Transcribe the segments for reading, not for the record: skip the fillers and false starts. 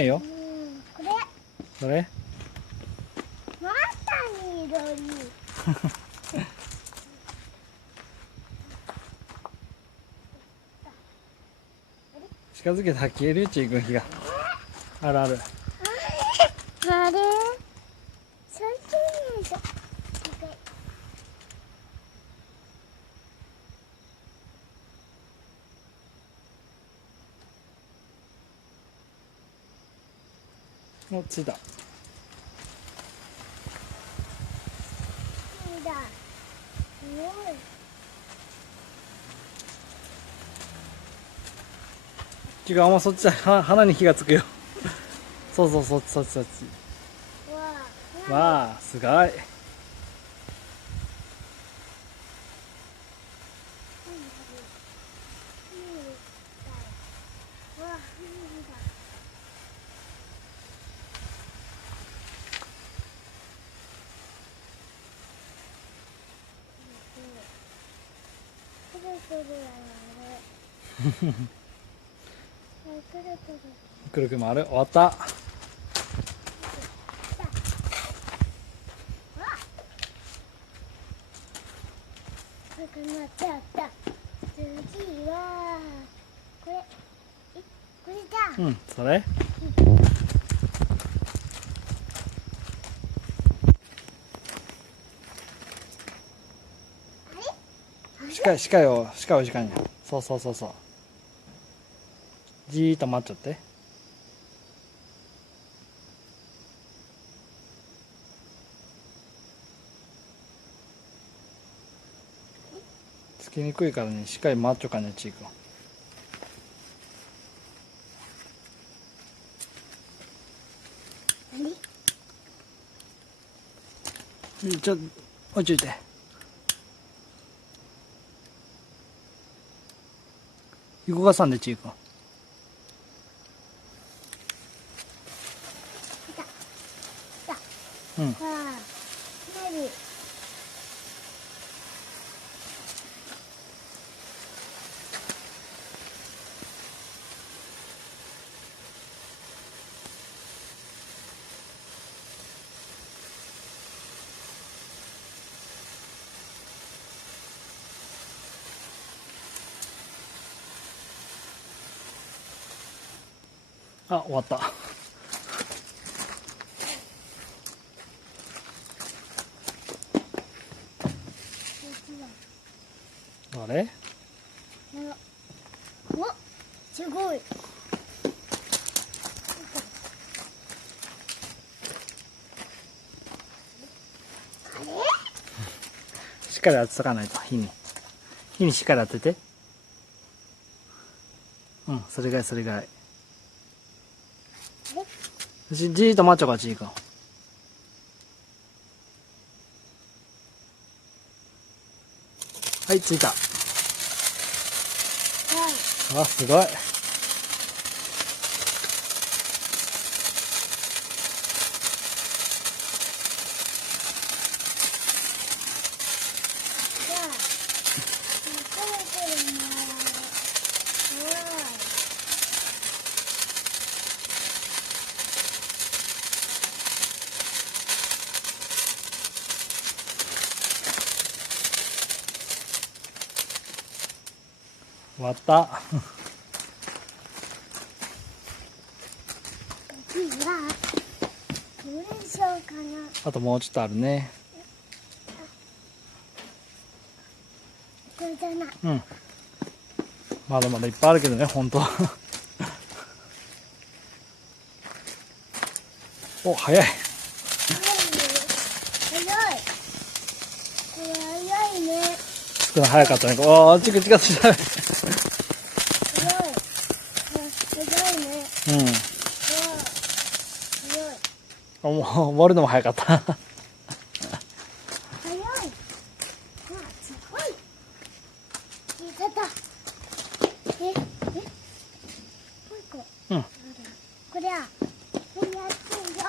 いいよ。これ。これ。また緑。近づけたら消えるよ、ちいくん火が。あるある。あれ。そっちにしょ。お、ついた。いいだ。すごい。違う、あんまそっちだ。花に火がつくよ。そうそう、そっちそっちそっち。わあ、すごい。くるくる回る。終わった。次はこれ。これじゃ。うん、それ。鹿よ、鹿を時間や。そうそうそうそう。じーっと待っちゃって。つきにくいからね、しっかり待っちょかね、ちいくん。ちょっと落ち着いて。動かさんで、ちいくん。うん。あ、終わった。あれ？お、すごい。あれ？しっかり当てとかないと、火にしっかり当てて。うん、それぐらいそれぐらい。じーっと待っちゃうか、ちいくん。はい、ついた。あ、すごい。終わった。次はどれにしようかな。あともうちょっとあるね。これじゃない。うん。まだまだいっぱいあるけどね、本当は。お、早い。早い。これ早いね。つくの早かったね。おー、チクチクしない。早い。早いね。うん。早い。もう終わるのも早かった。早い。すごい。いただ。もう一個。うん。これは。これやってみようか。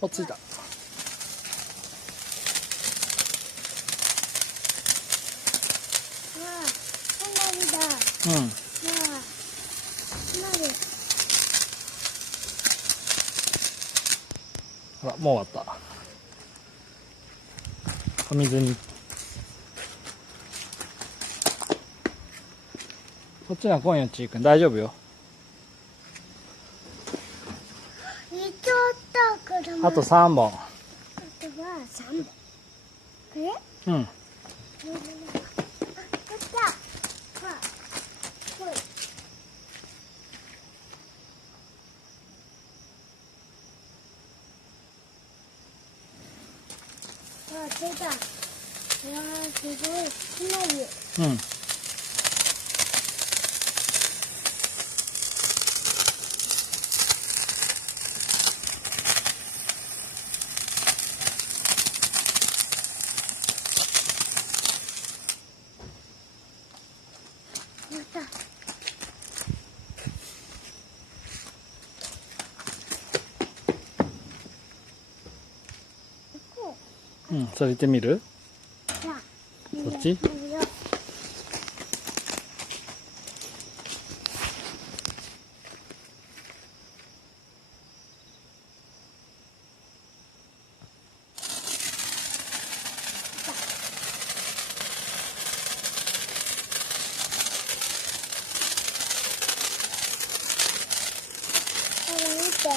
お、ついた。花火だ。うん。わあ、花火。ほら、もう終わった。お水に。こっちは今夜ちいくん大丈夫よ。ちょっと車。あと3本。あとは3本。これ？うん。あ、やった。わあ、すごい。わあ、出た。わあ、すごい。花火。うん。やった。こうん。それ行ってみる？う。じゃあ、そっち？やるよ。これ見て。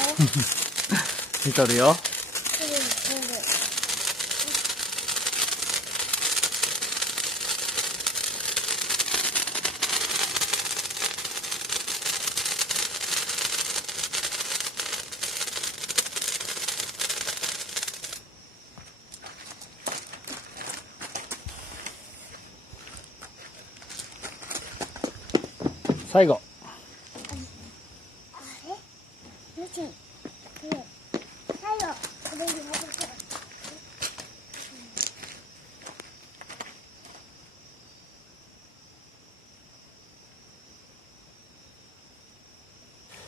見とるよ。これ、これ。最後。あれ？よし。これ。最後。これに入れて。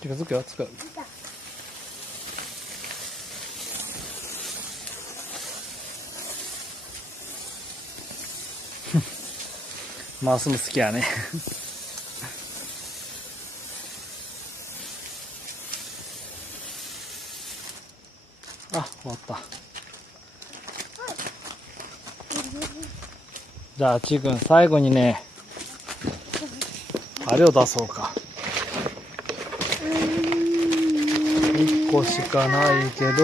近づくよ、つく。見た。回すの好きやね。あ、終わった。じゃあ、ちいくん、最後にね、あれを出そうか。1個しかないけど、あれ？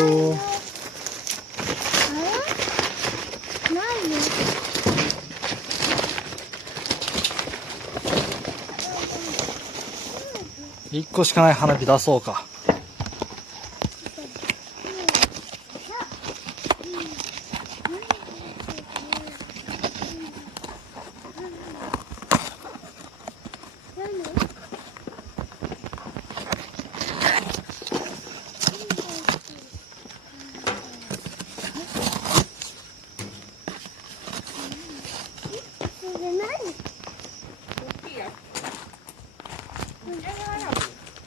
何？ 1個しかない花火出そうか。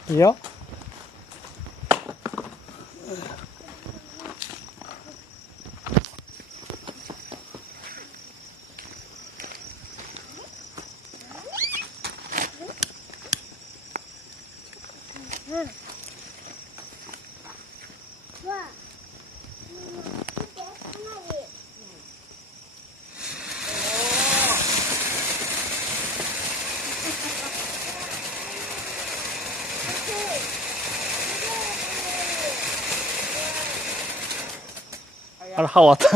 いいよ。うん。わあ。見て、花火。あら、歯終わった。